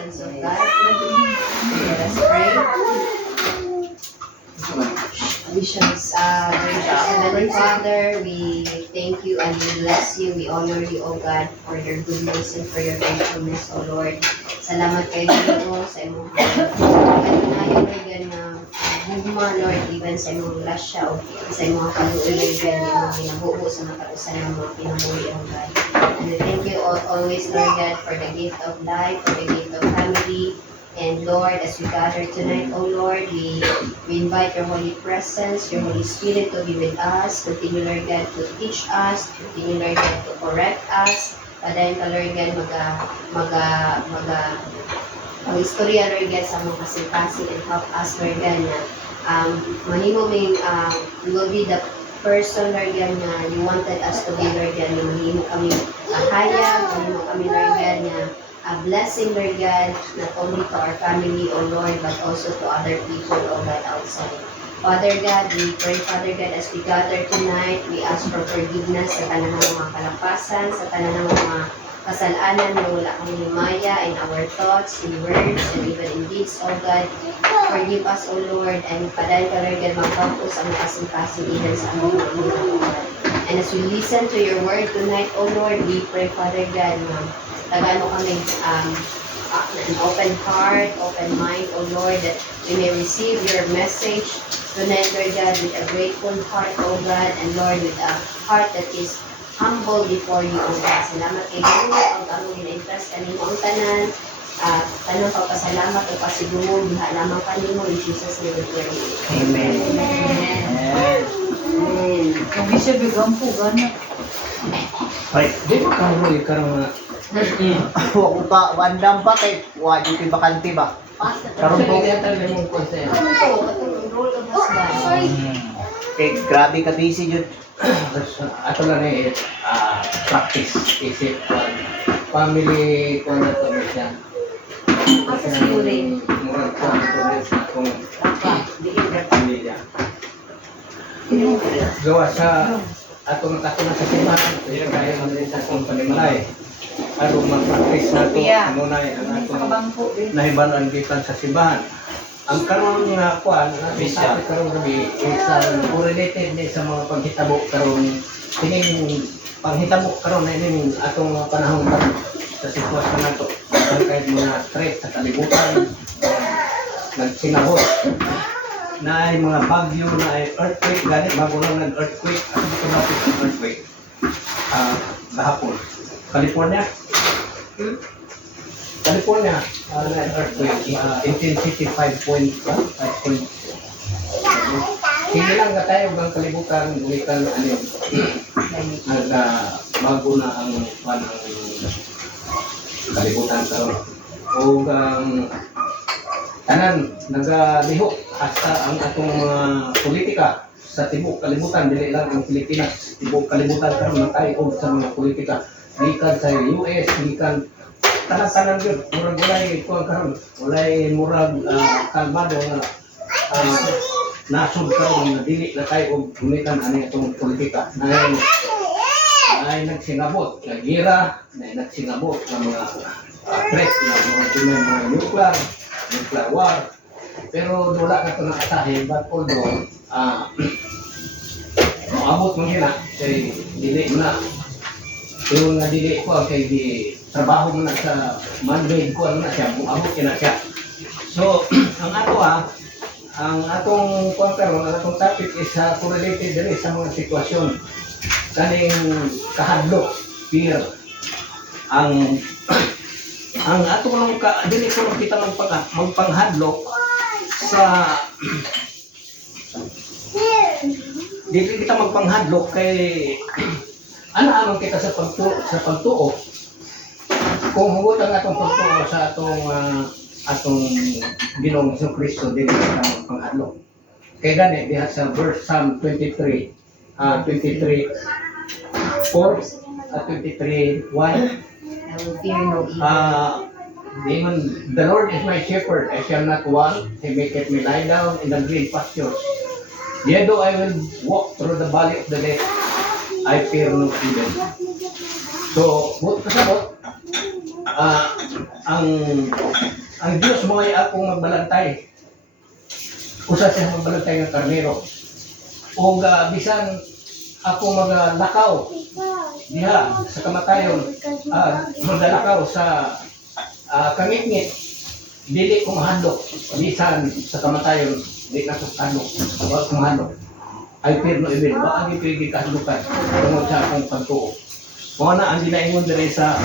presence of God. Let us pray. Visions, Heavenly Father, we thank you and we bless you. We honor you, O God, for your goodness and for your faithfulness, O Lord. Salamat kay Ginoo sa imong katunayan, Lord, na hugma, Lord, even sa imong lasya o sa imong kaluoy, Lord, imong ginabuo sa matausan ng mga pinamuli, O God. And we thank you always, Lord God, for the gift of life, for the gift of family. And Lord, as we gather tonight, O Lord, we invite your Holy Presence, your Holy Spirit to be with us. Continue, Lord God, to teach us. Continue, Lord God, to correct us. Padayon ka, Lord God, istorya, Lord God, sa mga kasing-kasing and help us, Lord God, na mahimo may will be the person, Lord God, na you wanted us to be, Lord God, na mahimo kami kahayag, mahimo kami, Lord God, na a blessing, Lord God, not only to our family, O Lord, but also to other people, O God, outside. Father God, we pray, Father God, as we gather tonight, we ask for forgiveness sa tanan ng mga kalapasan, sa tanan ng mga kasalanan na wala kami himaya in our thoughts, in words, and even in deeds, O God. Forgive us, O Lord, and padayon ka, Lord God, mag-focus ang kasing-kasing even sa aming mga mga, O God. And as we listen to your word tonight, O Lord, we pray, Father God, na tagano kami an open heart, open mind, O Lord, that we may receive your message tonight, Lord God, with a grateful heart, O God, and Lord, with a heart that is humble before you, O God. Salamat kay Ginoo, ang among gina-entrust kanimo ang tanan, tanang pagpasalamat o pasiguro, diha lamang kanimo, in Jesus' name we pray. Amen. Amen. Kung siya bigyan po, gano'n. Ay, di ba karoy karong Huwag pa, wandang pa kay wag yung bakante ba? karon po mong konse. Ano to? Katong role of husband. Kay grabe ka busy yun. Ato lang eh practice isip family ko na to siya. Asa siguro rin? Murag ko na sa akong pamilya. Gawa sa atong katulad sa simbahan, kaya man rin sa akong panimalay. Aron mag-practice na ito, muna ang atong nahibalaan gikan sa simbahan. Ang karon nga kuan, sa karon gabi is correlated ni sa mga paghitabo karon kining panghitabo karon na ining atong panahon karon sa sitwasyon nato ang kahit mga threat sa kalibutan nagsinahot na ay mga bagyo na ay earthquake gani bago lang nag-earthquake ang automatic earthquake gahapon California na earthquake intensity 5.1 hindi lang ka tayo ang kalibutan ulitan ano bago na ang kalibutan karon o tanan nagalihok hasta ang atong politika sa tibok kalibutan dili lang ang Pilipinas tibok kalibutan karon nakaig sa mga politika gikan sa US gikan tanan-tanan gyud murag walay kuan karon walay murag kalmado nga nasud karon nga dili na tayo og gumikan ani atong politika ay nagsinabot nga gira na nagsinabot ng mga threat na mga nuclear war pero wala ka ito nakasahin but although maabot mo nila kay dili na pero nga dili ko kay di trabaho mo na sa man-made ko na siya maabot na siya so ang ato ang atong karon ang atong topic is correlated diri sa mga sitwasyon kaning kahadlok fear ang ato lang dili ko lang kita magpanghadlok sa dili kita magpanghadlok kay ana kita sa pagtuo kung hugot ang atong pagtuo sa atong Ginoong Kristo dili kita magpanghadlok kay gani diha sa verse Psalm 23 4 at 23 1 I will fear no evil. Even the Lord is my shepherd, I shall not want. He maketh me lie down in the green pastures. Yet though I will walk through the valley of the death, I fear no evil. So, kasabot, ang ang Diyos mo ay akong magbalantay. Usa siya magbalantay ng karnero. O bisan ako maglakaw diha sa kamatayon, maglakaw sa kangit-ngit, dili ko mahadlok. Bisan sa kamatayon, di na ko hadlok. Huwag ko mahadlok. Ay pero ibig ba ang ipigil kahadlokan tungod sa akong pagtuo. Mga na ang ginaingon diri sa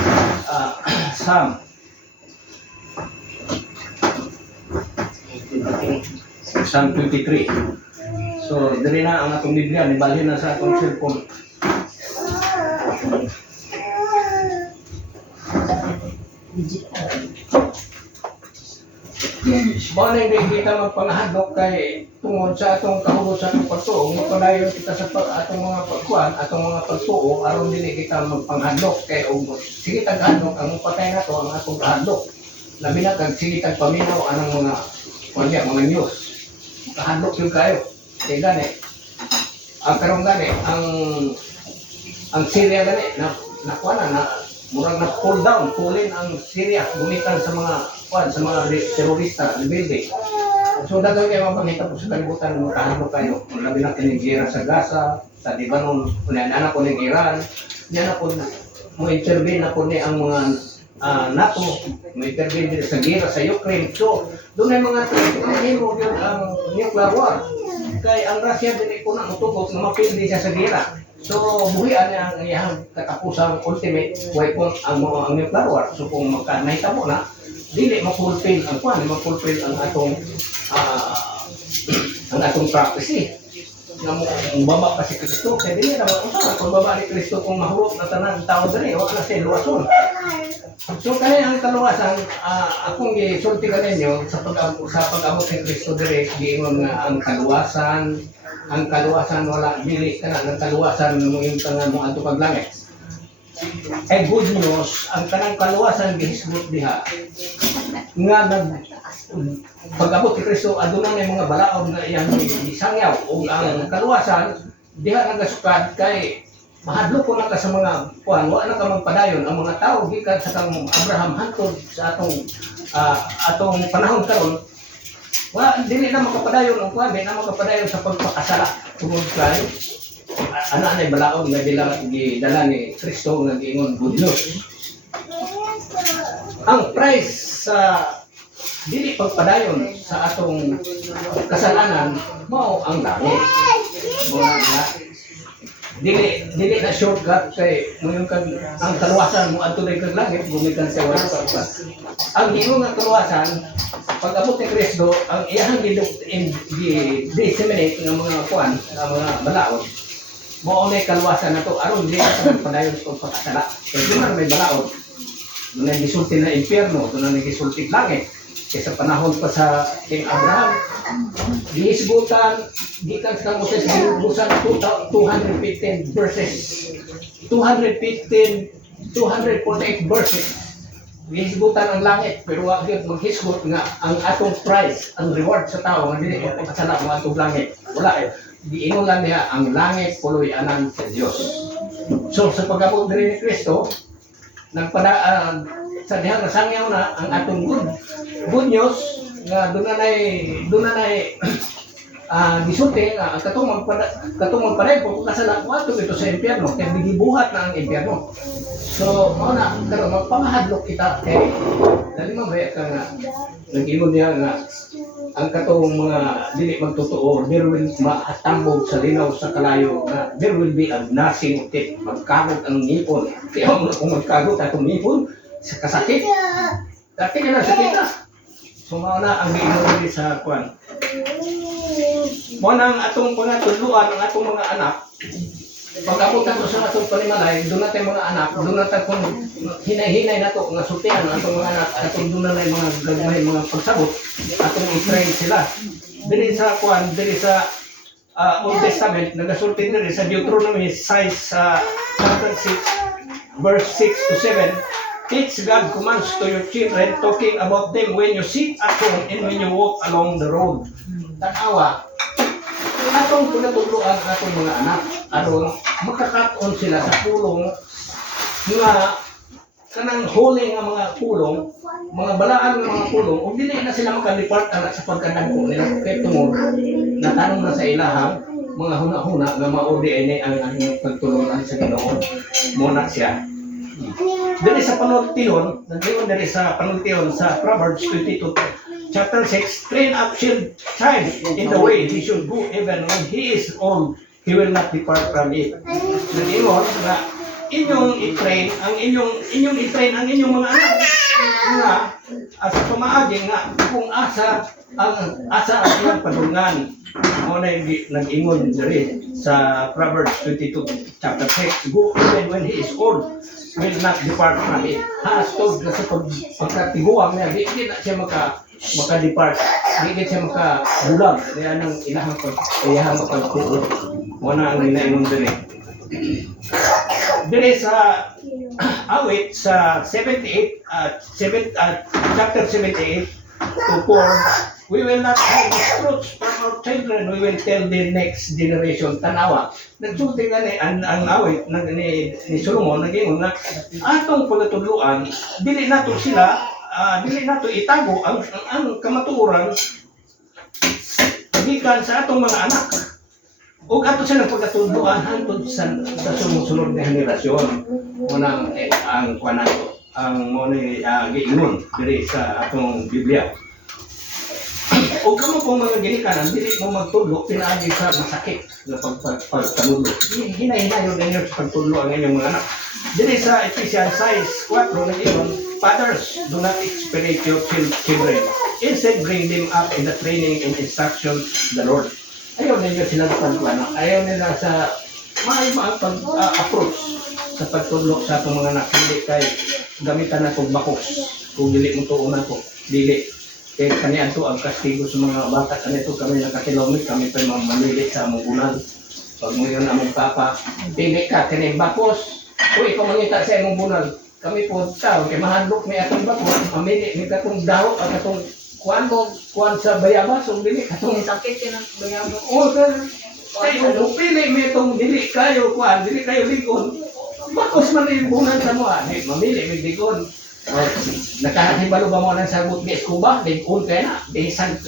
Psalm 23. So, diri na ang atong Biblia, nibalhin na sa atong cellphone. Mga na hindi kita magpangahadlok kay tungod sa atong kahulog sa atong pagtuo, magpadayon kita sa atong mga pagkuhan, atong mga pagtuo, aron dili kita magpangahadlok kay sige taghadlok ang patay na to ang atong kahadlok. Labi na kag sige tagpaminaw anang mga news. Kahadlok yung kayo. Kaya gani, ang karong gani, ang Syria gani, nakuha na murang na pull down, pullin ang Syria, gumikan sa mga terorista, rebelde. So dagdag kayo mamangita po sa kalibutan, makahadlok kayo. Labi na kinigera sa Gaza, sa Lebanon, anak ko ng Iran, yan po mo intervene na po ni ang mga NATO, may intervene din sa gera sa Ukraine. So, doon ay mga hero yun ang nuclear war. Kaya ang Russia din po na mutugot na mapildi siya sa gera. So, buhian niya ang iyang katapusang ultimate weapon ang nuclear war. So, kung magka-naita mo na, dili mapulpil ang mapulpil ang atong prophecy. Nga baba pa si Kristo, kaya dili naman kung baba ni Kristo kung mahurot na tanan tao dali, wala na siya luwason. So kaya ang kaluwasan, akong gisulti ka ninyo sa pag-abot ni Kristo dire, giingon nga ang kaluwasan wala dili ka na ng kaluwasan mo yung tangan mo ato paglangit. Ay good news, ang tanang kaluwasan gihisgot diha nga pag-abot ni Kristo aduna may mga balaod nga iyang isangyaw o ang kaluwasan diha nagasukad kay mahadlok ko na ka sa mga kuan, wala na ka magpadayon ang mga tao gikan sa kang Abraham hangtod sa atong panahon karon. Wala dili na makapadayon ang kuan, di na makapadayon sa pagpakasala tungod kay ana nay balaod nga gidala ni Kristo nga giingon good news. Ang price sa dili pagpadayon sa atong kasalanan mao ang langit. Mo na dili na shortcut kay mo yung ang kaluwasan mo adto kag langit gumikan sa wala pa. Ang imo nga kaluwasan pag-abot ni Kristo ang iyang disseminate nga mga kuan, nga mga balaod. Mao na kaluwasan nato aron dili sa padayon sa pagkasala. Kay dunay may balaod. Dunay gisulti na impierno, dunay gisulti langit. Kaya sa panahon pa sa King Abraham, gihisgutan, gikan sa Moses, gihisgutan 215 verses. 248 verses. Gihisgutan ang langit, pero wag yun maghisgot nga ang atong price, ang reward sa tao, nga dili ko kasala mo atong langit. Wala eh. Diingon lang niya, ang langit puloy anan sa Diyos. So, sa pag-abot ni Kristo, sa dihang nasangyaw na ang atong good news nga doon na gisulti nga ang katong magpaday kung kasala ko ato ito sa impyerno kay bigibuhat na ang impyerno. So mao na karon magpangahadlok kita kay dali man ba ka nga nag-ingon niya nga ang katong mga dili magtotoo there will mahatambog sa linaw sa kalayo nga there will be a gnashing of teeth, magkagot ang ngipon. Kaya kung magkagot atong ngipon sa kasakit. Dati ka na sakit na. Sumaw na ang giingon sa kuan. Mo nang atong pangatuluan ang atong mga anak. Pag-abot nato sa atong panimalay, doon natin mga anak, doon natin kung hinay-hinay nato nga sultihan ang atong mga anak, atong doon na mga gagmay mga pagsabot, atong i-train sila. Dili sa kuan, dili sa Old Testament, nagasulti dili sa Deuteronomy 6 chapter 6 verse 6 to 7. Teach God commands to your children, talking about them when you sit at home and when you walk along the road. Tanawa, atong pinatuluan atong mga anak, aron makakaton sila sa pulong nga kanang huli nga mga pulong, mga balaan nga mga pulong, ug dili na sila makadepart anak sa pagkadagko nila kay tungod natanong na sa ilahang mga huna-huna nga maudi ini ang pagtulungan sa Ginoo mo na siya. Dili sa panultihon, nandiyon diri sa panultihon sa Proverbs 22 chapter 6, train up child in the way he should go, even when he is old, he will not depart from it. Nandiyon nga inyong i-train ang inyong mga anak nga asa tumaagi nga kung asa ang iyang padungan. Mo na nag-ingon diri sa Proverbs 22 chapter 6, go even when he is old, will not depart from it. Hastod na sa pagkatiguang niya, di na siya maka-depart, di siya makabulag. Kaya nang ilahang pagtulog. Mo na ang ninaingon diri. Diri sa awit sa 78 chapter 78 to 4, we will not hide the truths from our children, we will tell the next generation. Tanawa, nagsulti nga ang awit ni Solomon, nag-ingon na atong pagkatuluan, dili nato itago ang kamatuoran gikan sa atong mga anak. O ato sa pagkatuluan hantod sa sumusunod na henerasyon. Unang ang kuanato ang mo ni giingon diri sa atong Biblia. O kamo kung mga ginikanan, dili mo magtudlo, pinaagi sa masakit na pagtanudlo. Hinay-hinayon ninyo sa pagtudlo ang inyong mga anak. Dili sa Ephesians 6:4 na iyon, fathers, do not experience your children. Instead, bring them up in the training and instruction of the Lord. Ayaw ninyo sila sa pagkuhan. Ayaw nila sa approach sa pagtudlo sa itong mga anak. Hindi kay gamitan na itong bakos. Kung dili mo tuunan ko, dili. Kaya kanian to ang kastigo sa mga bata kanito kami nakakilomit kami pa mamili sa among bulan. Pag mo yun among papa, pili ka kani bakos. O ikaw mangita sa among bulan. Kami po tao kay mahadlok may atong bakos, mamili mi katong daw at katong kuan sa bayabas o dili katong Sakit ka ng bayabas. o kayo pili mi itong dili kayo kuan, dili kayo ligon. Bakos man yung bulan sa mo, mamili mi ligon. Nakahibalo ba mo ng sagot ni Escoba? Ligon kaya na, bisan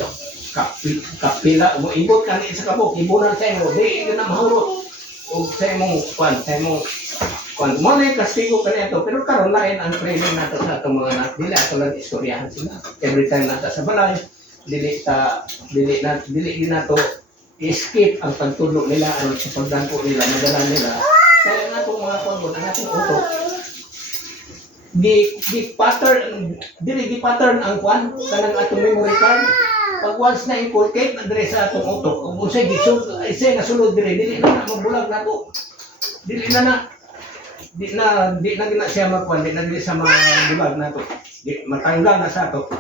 kapila mo ibot ka sa kabok, ibunan sa imo, di na mahurot. O sa imong kuan, mo na yung kastigo ka nito, pero karon lain ang training nato sa itong mga anak, dili ato lang istoryahan sila. Every time nato sa balay, dili nato i-skip ang pagtulog nila, ano sa pagdangko nila, madala nila. Kaya nga itong mga kongon, ang atong utok, di pattern ang kwan kanang atong memory card. Pag once na inculcate na dire sa atong utok, kung unsay gisud isay nasulod dire, dili na mabulag nato. Dili na gina siya magkwan, di na dili sa mga bulag nato. Di matanggal na sa ato.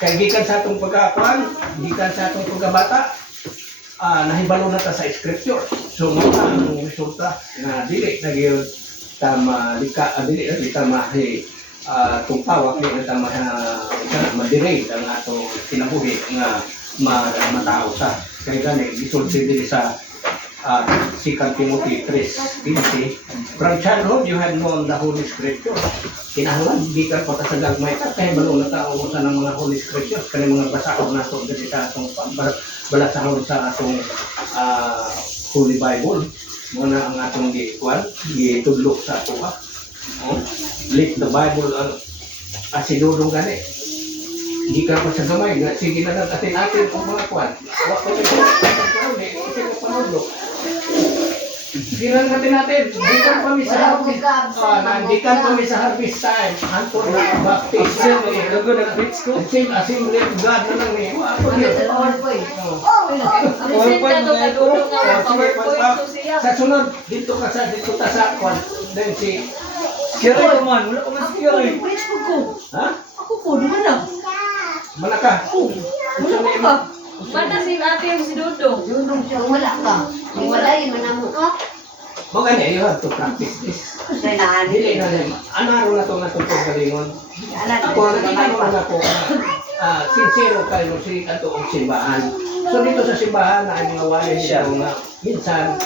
Kay gikan sa atong pagkakwan, gikan sa atong pagkabata, nahibalo na ta sa scripture. So mo ang resulta na dili na gyud ta dili ta mahi tungtawak ni ta ma-delay ang ato kinabuhi nga matao sa kay gani gisulti dili sa 2 Timothy 3:15, from childhood you have known the Holy Scripture. Kinahanglan di ka pa sa gagmay ta kay balo na tao sa ng mga Holy Scriptures kani mga basahon nato diri sa atong balasahon sa atong Holy Bible. Muna ang atong gitudlo sa ato ha. Lift the Bible asidudong gani. Di ka pa sa gamay, sige na lang atin kung mga kwan. Wala ko sa panudlo. Silang natin, gikan kami sa harvest time. Antong na baptist. Lago na preach ko. Assembly of God na lang eh. Sa sunod, dito ta sa kwan. Then si Kiri man, wala ko man si Kiri. Preach ko. Ha? Ako po, di ba lang? Manaka. Wala ko ba? Mana si ate yung si Dudong? Dudong siya, wala ka. Kung wala yun, manamo ka. Mga niya, you have to practice this. Dili na naman. Anaro na ito nga itong pagkalingon. Ako, anaro na po. Sincero kayo si ato ang simbahan. So dito sa simbahan na ang mga wali nito nga minsan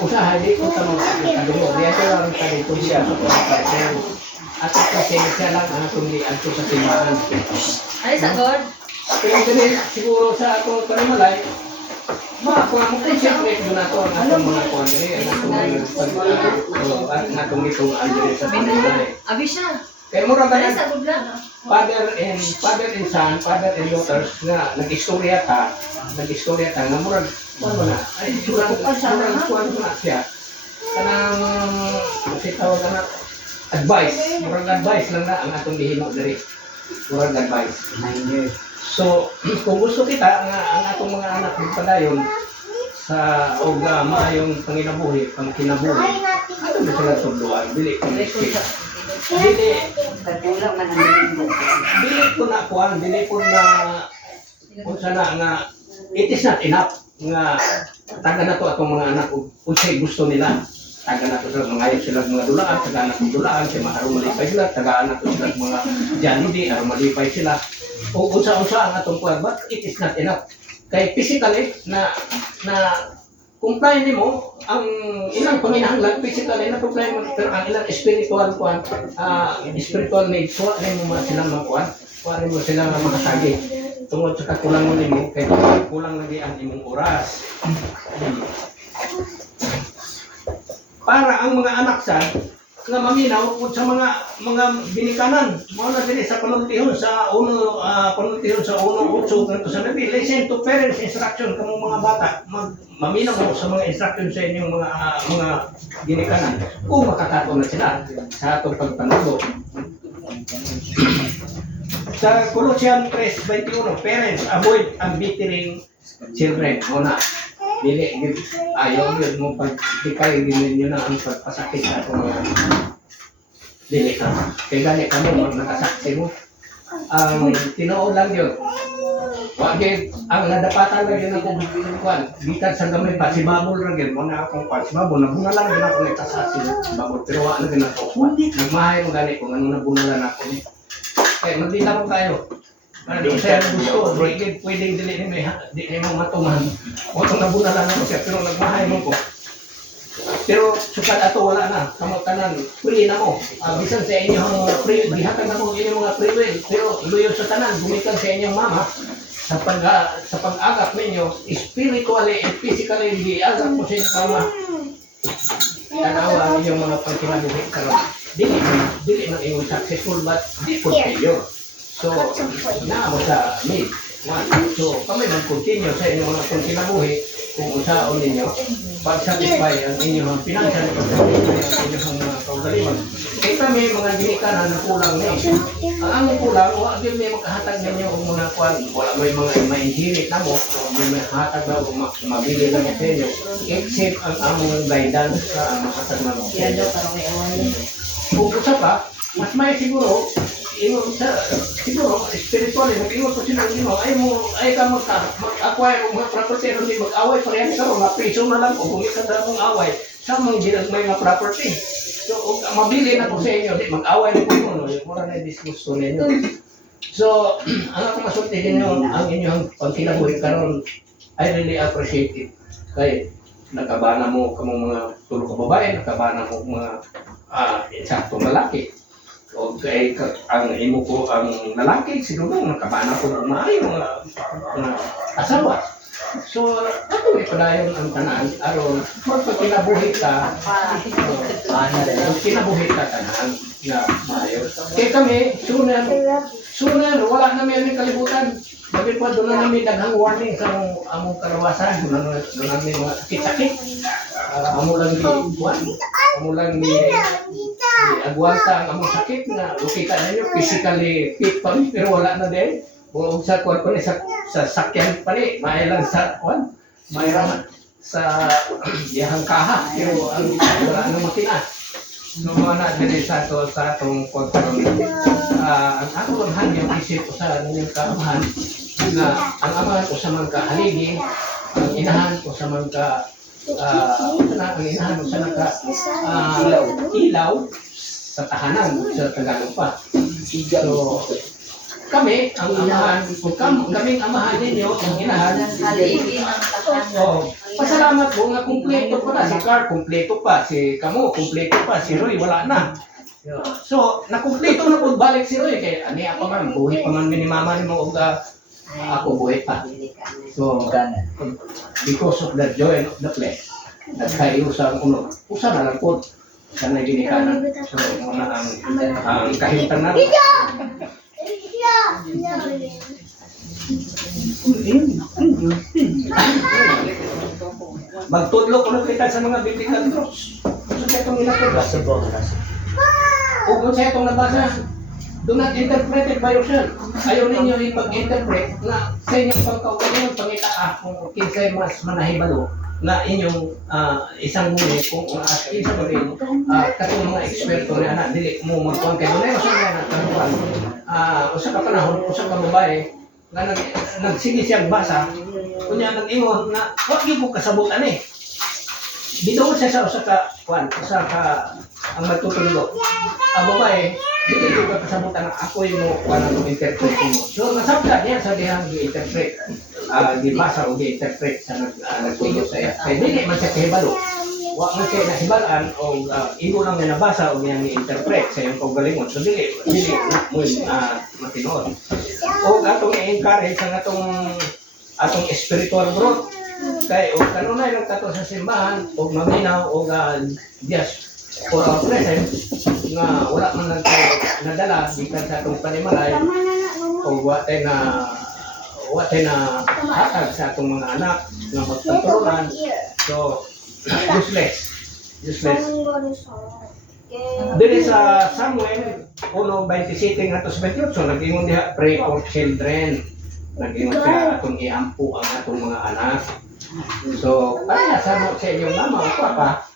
usaha di ko tanong kadungog diya ko lang kay ko siya sa pagkain at kasi siya lang ang atong giadto sa simbahan. Ay, sagod. Pero kini siguro sa atong panimalay mga concentrate doon nato ang atong mga kuan ang atong mga at atong itong andre sa panimalay. Abi siya. Kaya mura ba Ay, yan? sagod lang. Father and son, father and daughters na nag-istorya ta nga murag kuan mo na ay murag kuan mo na siya kanang kasi tawag na murag advice lang na ang atong gihimo diri murag advice. 9 years. So kung gusto kita ang atong mga anak padayon sa og maayong panginabuhi ato ba sila tuluan dili ko dili Kagulang man ang linggo. dili ko na kuan dili ko na unsa na nga it is not enough nga taga na to atong mga anak unsay gusto nila taga na to sa mga ayos sila mga dulaan taga na to dulaan kay maaron malipay sila tagaan na to sila mga janidi aron malipay sila o unsa ang atong kuan but it is not enough kay physically na comply nimo ang ilang panginahanglan physically na comply mo pero ang ilang spiritual kuan spiritual needs wa nimo man sila makuan wa nimo sila makasagi tungod sa kakulangan nimo kay kulang lagi ang imong oras para ang mga anak sa nga maminaw ug sa mga binikanan mo na dili sa panultihon sa panultihon sa 1:8 kanto sa nabi listen to parents instruction kamo mga bata maminaw mo sa mga instruction sa inyong mga binikanan kung makatato na sila sa atong pagpanulo sa Colossians 3:21 parents avoid embittering children muna dili ayaw yun mo pag di kayo ninyo na ang pagpasakit sa atong mga dili ka kaya gani kamo nakasaksi mo ang tinuod lang yun wag ang nadapatan lang yun ako kuan bitan sa gamay pa si babol ra gyud mo na akong kuan si babol nabuna lang gyud ako nagkasaksi si babol pero wa na gyud ako nagmahay mo gani kung ano nabunalan ako ni kaya magbita mo tayo ano sa gusto, pwedeng dili ni mo matuman. O itong nabunalan ako siya, pero nagmahay mo ko. Pero sukat ato wala na, kamutanan, free na mo. Bisan sa inyong free, dihatag na mo inyong mga free will. Pero luyo sa tanan, gumikan sa inyong mama, sa pag-agap ninyo, spiritually and physically, di-agap mo sa inyong mama. Tanawa ang inyong mga pagkinabuhi karon. Dili na inyong successful, but di for failure. So, na mo sa need. So, kami mag-continue sa inyong mga kinabuhi kung usaon ninyo pag-satisfy ang inyong financial pag-satisfy ang inyong mga kaugaliman. Kaya kami mga ginikanan na kulang ni. Ang kulang, huwag yun may makahatag ninyo kung mga kuwan. Wala may mga ma-inherit na mo kung may mahatag na o mabili lang sa inyo. Except ang among guidance sa mahatag na mo. Kaya daw parang may awan. Kung usa pa, mas may siguro ingon sa siguro spiritually mag-ingon ko sila ay ka mag-acquire og mga property ron di mag-away parehas karon nga piso na lang kung gumikan sa mong away sa mga ginag may mga property so mabili na ko sa inyo di mag-away na ko no yung mura na disgusto ninyo so ang ako masulti ninyo ang inyong pagkinabuhi karon I really appreciate it kay nakabana mo kamong mga tulo ka babae nakabana mo mga insaktong lalaki o kay ang imo ko ang lalaki siguro nakabana ko ng maayo mga asawa so ako may padayon ang tanan aron pag kinabuhi ka kinabuhi ka tanan nga maayo kay kami sunan wala na may kalibutan bakit pa doon na namin daghang warning sa among kalawasan doon na namin mga sakit-sakit amo lang ni agwanta ang among sakit na makita ninyo physically fit pa rin pero wala na din kung sa kuwan pa rin sa sakyan pa rin may lang sa kuwan may lang sa yahang kaha pero ang wala na makina no na din sa atong kuwan ang atong hanyang isip ko sa ninyong kaamahan na ang amahan ko sa mga kahaligi ang inahan ko sa mga ang inahan ko sa mga ilaw sa tahanan sa Tagalog pa. So, kami, ang amahan, kaming amahan ninyo, ang inahan, Haligi ng takan. pasalamat po nga kumpleto pa na. Si Carl, kumpleto pa. Si Kamo, kumpleto pa. Si Roy, wala na. So, nakumpleto na po balik si Roy. Kaya, ani ako man, buhay pa man minimama ni mo, ako buhay pa. So, because of the joy of the flesh, nagkayo sa uno, usa na lang po. Sa naginikanan. So, muna ang kahitan na. Magtudlo ko na kita sa mga biblical truths. Kung sa itong inatudlo. Kung sa itong nabasa, do not interpret it by yourself. Ayaw ninyo ipag-interpret na sa inyong pagkaugalingon, pangita kung kinsay mas manahibalo na inyong isang muli kung isa ba rin katong mga eksperto na anak, dili mo magkuhan kayo. Doon ay masabi na kanuhan. Usa ka panahon, usa ka babae, nga nagsige siyang basa, kunya nag-ingon na, wag yung mo kasabutan eh. Dito siya sa usa ka ang magtutulog. Ang babae, dili ko ka kasabutan na ako yung mo kuhan ang interpret mo. So, nasabta niya sa dihang i-interpret. Dibasa o di-interpret sa nagtulog sa iya. Kaya dili man siya kahibalo. Wa man siya nahibalaan o imo lang nga nabasa o niyang i-interpret sa iyong kaugalingon. So dili na mo matinood. O atong i-encourage ang atong spiritual growth. Kaya o kanunay lang kato sa simbahan o maminaw o just for our present nga wala man nadala gikan sa atong panimalay o watay na hatag sa atong mga anak na magpaturunan. So, useless. Dili sa Samuel 1:27 hangtod 28, nag-ingon diha, pray for children. Nag-ingon siya atong iampo ang atong mga anak. So, para sa inyong mama o papa,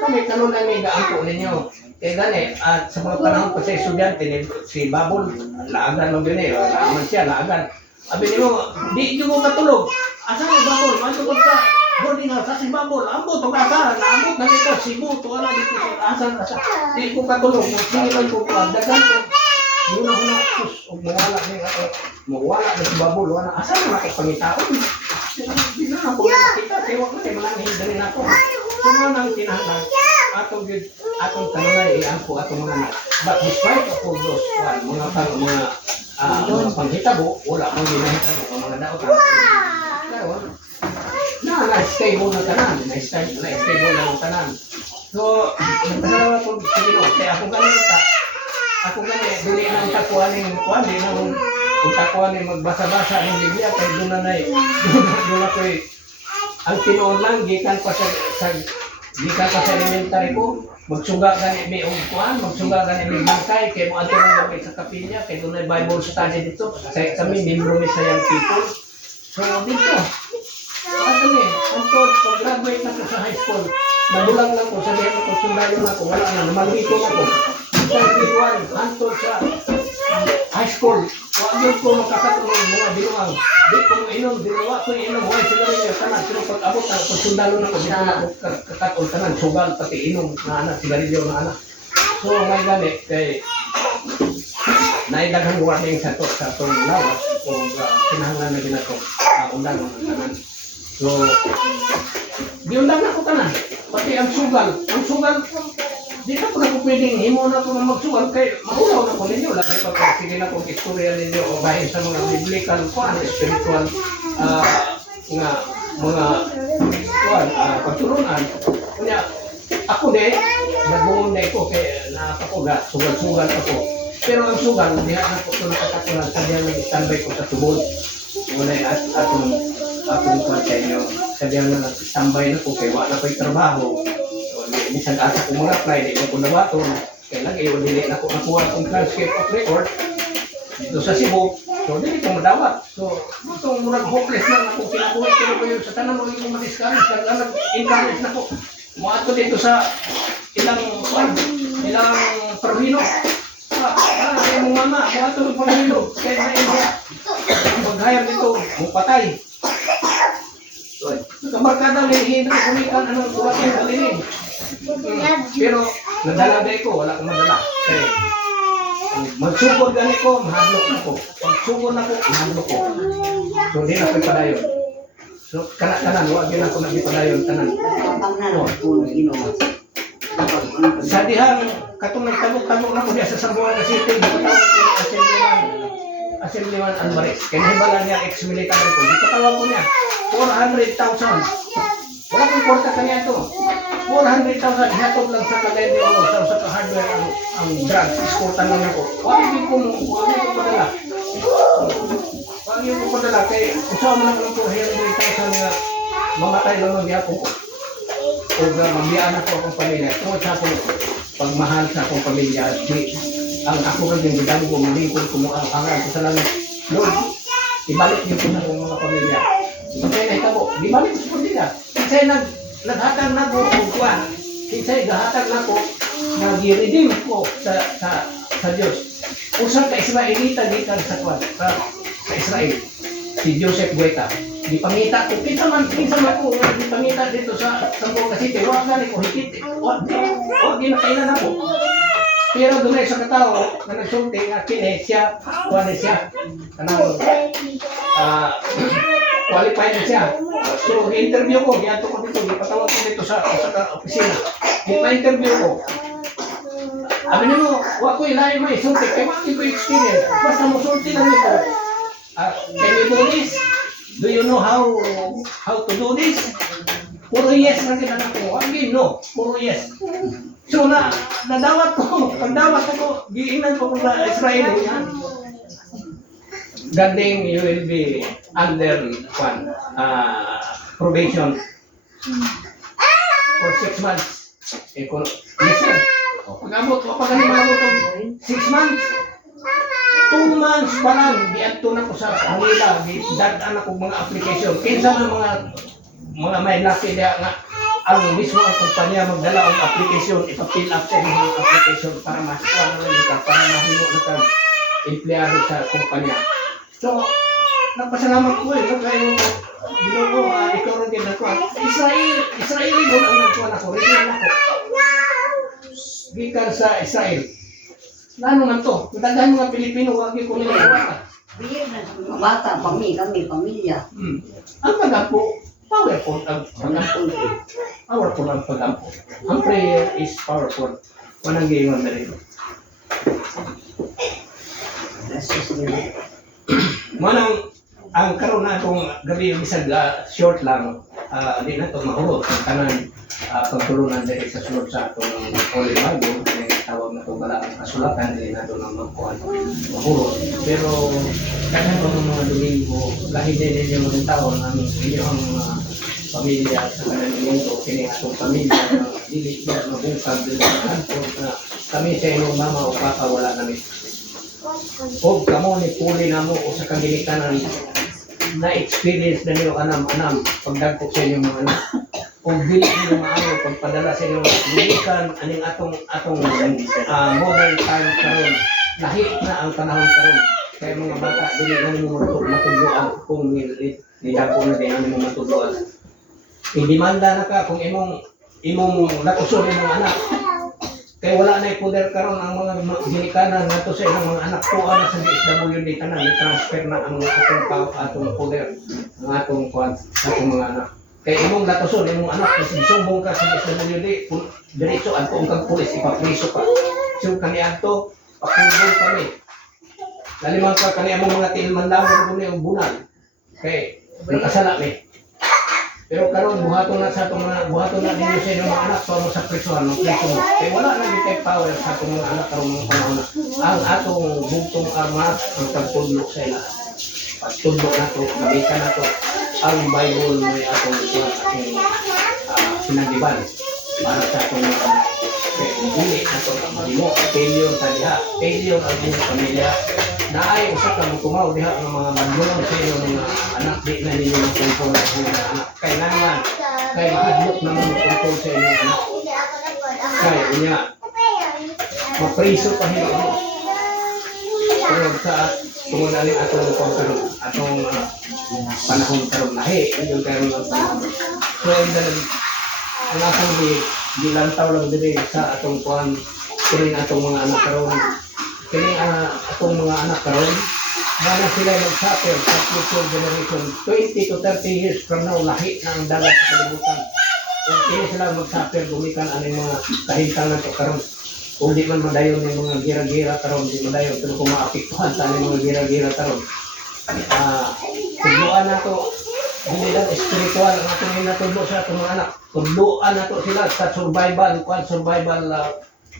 kami kanunay may gaampo ninyo. Kaya gani, at sa mga panahon pa sa estudyante, si Babol, laagan mo yun laaman siya, laagan. Abi niyo, di nyo mo matulog. Asa mo Babol? Matulog sa boarding house sa si Babol. Ambot, pag-asa, naambot na dito, Cebu, tuwala dito sa asan, di ko katulog. Sige lang ko po, dagan ko. Yun ako na, sus, mawala niya ako. Mawala na si Babol, wala. Asa na ako pangitaon? Hindi na ako nakita, kaya wak na, malangin dali na ako. So, nang tinahalang, atong kanunay, iampo atong mga anak. But despite of all those, mga panghitabo, wala mong ginahitabo ang mga daot. Na-stable na tanan. Na-stable na ang tanan. So, nagpasalamat ko sa Ginoo. Kaya ako ganito, dili nang takuanin, kung takuanin magbasa-basa ng Biblia, kaya doon na ko'y, ang tinoon lang, gikan pa sa elementary ko, magsuga gani may ugkuan, magsuga gani may bangkay, kaya mo ato nang gamit sa kapilya, kaya doon ay Bible study dito, kami, membro may sayang people. So, dito, ato ni, antod, pag-graduate na ko sa high school, nabulang lang ko, sabihin ko, sundalo na ko, wala na, namalito na ko. Sa P1, antod sa high school, wag yun ko makakatulong mga binuang. Di ko mo inom, dinuwa ko inom, huwag sila rin yung tanan. Pero pag-abot na, pag sundalo na ko, dito na ako kakatol tanan, sugal, pati inom na anak, sigarilyo na anak. So, may gamit, kay naidaghang warning sa itong lawas, o kinahanglan na ginatong undan ng tanan. So, di undan na ko tanan, pati ang sugal, di na po na po pwedeng himo na po na magsugal kay maulaw na po ninyo lagi pa po sige na pong istorya ninyo o bahin sa mga biblical spiritual nga mga pagturunan. Kanya ako din nagbungon na ko kay nakapuga sugal ako. Pero ang sugal diha na po ko nakatapunan sa diyan nag-standby ko sa tubod. Wala atong kwarta inyo. Sa diyan na nag-standby na ko kay wala ko'y trabaho. Minsan asa ko mga apply, di ko nabaton. Kaya lagi, dili na ko nakuha akong transcript of record dito sa Cebu. So, dili ko madawat. So, itong murag hopeless lang ako kinakuha ko yun sa tanan mo yung ma-discourage. Kaya nag-encourage na ko. Muato dito sa ilang parhino. Kaya mong mama, muato ng parhino. Kaya na-encourage. Mag-hire dito, mupatay. Kamarkada may Henry kumikan anong kuwakin kalinig. Pero nadala day ko, wala akong madala. Kaya Magsugod gani ko, mahadlok na ko. Magsugod na ko, mahadlok ko. So, hindi na ko padayon. So, kanan, wag yun ako nagipadayon, kanan. Ang nanon, puno, inom. Sa dihang, katong nagtabok-tabok na ko diya sa Sambuanga City, patawag ko ni Assemblyman Alvarez. Kaya nahibala niya, ex-military ko. Di patawag ko niya, 400,000. Wala kong kwarta kanya ito. 400,000, ihatod lang sa kalende o sa hardware ang drugs. Iskortan lang ako. Huwag yung padala. Huwag yung padala. Kaya usawa mo lang ko 400,000 nga mamatay lang ang diyapo ko. O mabiyaan ako akong pamilya. Tungkol sa akong pagmahal sa akong pamilya. Ang ako rin yung gudang ko, malingkod ko mo ang hangal ko sa langit. Lord, ibalik niyo ko na ang mga pamilya. Kaya na itabo, ibalik ko sa pamilya. Kasi naghatag na ko o kuwan. Kasi gahatag na ko, nag-redeem ko sa Diyos. Usang ka Israelita dito sa kuwan, sa Israel. Si Joseph Gueta. Di pangita ko, pinsa man ko, di pangita dito sa Sambuanga City. Huwag na ko hikit. Huwag ginakailan ako. Pero doon sa katao na nagsulti nga kini siya, kuwan siya. Kanang qualified na siya. So, i-interview ko, giyato ko dito, ipatawag ko dito sa opisina. Ipa-interview ko. Sabi niyo, wag ko ilayo may sulti, kaya wag ko experience. Basta mo sulti lang ito. Can you do this? Do you know how to do this? Puro yes lang kinanang ko. Wag yun, no. Puro yes. So, nadawat ko. Pagdawat ko, giinan ko sa Israel. Ganding, you will be under probation for 6 months. Listen, pag-abot, pag animabot ng 6 months, 2 months pa lang, diadto na ko sa Manila, dadaan ako mga application. Kinsa mga may laki diya nga, ang mismo ang kumpanya magdala ang application, ipa-fill up sa mga application para masukuha na rin ito, para mahimo na kang empleyado sa kumpanya. So, nagpasalamat ko kaya Ginoo, ikaw rin din ako. Israeli mo ang nagkuhan ako, regional ako. Gikan sa Israel. Lalo man to, matandaan mga Pilipino, wag ko nila iwata. Mga bata, kami, pamilya. Ang pag-ampo, powerful ang pag-ampo. Powerful ang pag-ampo. Ang prayer is powerful. Walang gayon na rin. Manang ang karon na itong gabi yung isang short lang, di na ito mahulog ang kanan pagtulunan dahil sa sunod sa itong Holy Bible, tawag na ito bala ang kasulatan, di na ito ng magkuhan mahulog. Pero kanang mga Domingo, lahid din ninyo ng taon ang inyong pamilya sa kanang Domingo, kini atong pamilya na dili na mabungkag din na kami sa inyong mama o papa wala namin. Huwag kamo ni puli na mo o sa kaginikanan na-experience na niyo anam-anam pagdagpo sa inyong mga anak. Kung dili niyo maano pagpadala sa inyong ginikan aning atong modern time karon, lahi na ang panahon karon. Kaya mga bata dili na nimo matudloan kung nidagpo na din nimo matudloan. Indimanda na ka kung imong nakuson imong anak. Kaya wala na poder karon ang mga ginikanan nato sa ilang mga anak ko na sa DSWD tanan i-transfer na ang atong poder ang atong mga anak. Kaya imong latuson imong anak kasi sumbong ka sa DSWD diretso adto ang kag pulis ipapriso ka. So kaniadto pakulbol kami. Lalimang ka kani among mga tilmandaw ko ni bunal. Kay nakasala mi. Pero karon buhaton na sa itong buhaton na ninyo sa inyong mga anak para sa presuhan ng preso mo. Kaya wala na yung power sa itong mga anak karon mga panahon na. Ang atong bugtong armas ang pagtudlok sa ila. Pagtudlok na ito, kabitan na ito. Ang Bible may atong sinagiban para sa itong mga anak. Kaya hindi na ito mo. Failure sa diha. Failure ang inyong pamilya. Naay usap na magtumaw diha ng mga magulang sa inyong mga anak. Di na ninyo magtumpong na inyong mga anak. Kailangan, kaya mahadlok na magtumpong sa inyong anak. Kaya niya, mapriso pa hilo. Pero sa tumunaling atong panahon karon lahi. Yung karon ng panahon. So, ang atong di lantaw lang din sa atong kuhan kining atong mga anak karon kini atong mga anak karon na sila mag-suffer sa future generation 20 to 30 years from now lahi na ang dagat sa kalibutan. Kung kini sila mag-suffer gumikan aning mga kahintanan to karon. Kung di man madayon ng mga gira-gira karon di madayon pero kung maapektuhan sa aning mga gira-gira karon. Tudloan na to hindi lang spiritual ang atong hinatudlo sa atong mga anak. Tudloan na to sila sa survival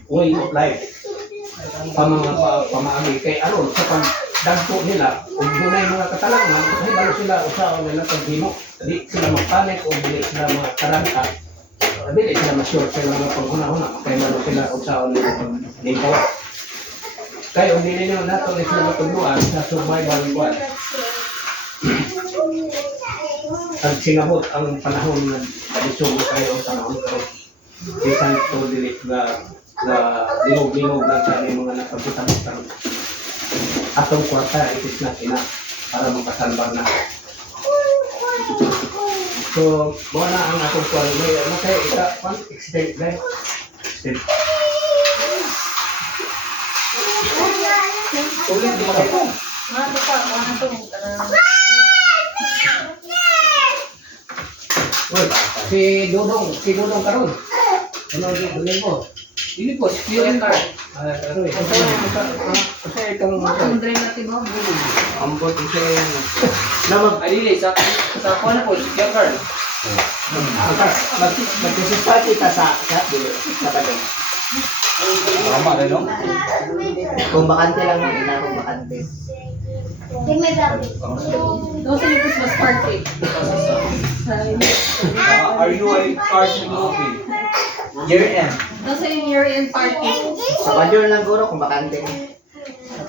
way of life. Pamaagi kay aron sa pagdagpo nila kung dunay mga katalangan hibalo sila usaon nila paghimo di sila magpanik o dili sila makaranta dili sila ma-sure sa mga paghuna-huna kay malo sila usaon nila paglingkaw kay kung dili nyo nato ni sila matuluan sa survival kwan ang singabot ang panahon na isugo kayo ang panahon ko bisan to dili na linog-linog na sa aming mga nakabutang-butang atong kwarta itis na ina para makasalbar na. So, mga na ang atong kwarta. May ano kayo, extend guys. Extend. Ulit, di ba kayo? Mga bata, mga itong Uy, si Dudong karon. Ano yung mo? Dili po, security card. Aroy, kasi itong Ang drive natin mo. Ambot isa yan. Na Dili, sa ako na po, security card. magsispa kita sa dili sa padong. Tama rin, no? Kung bakante lang mo, ina kung bakante. No, sa Lipos mas party. Are you a card movie? Year end. No, sa year-end party. Sa padong lang guro kung bakante.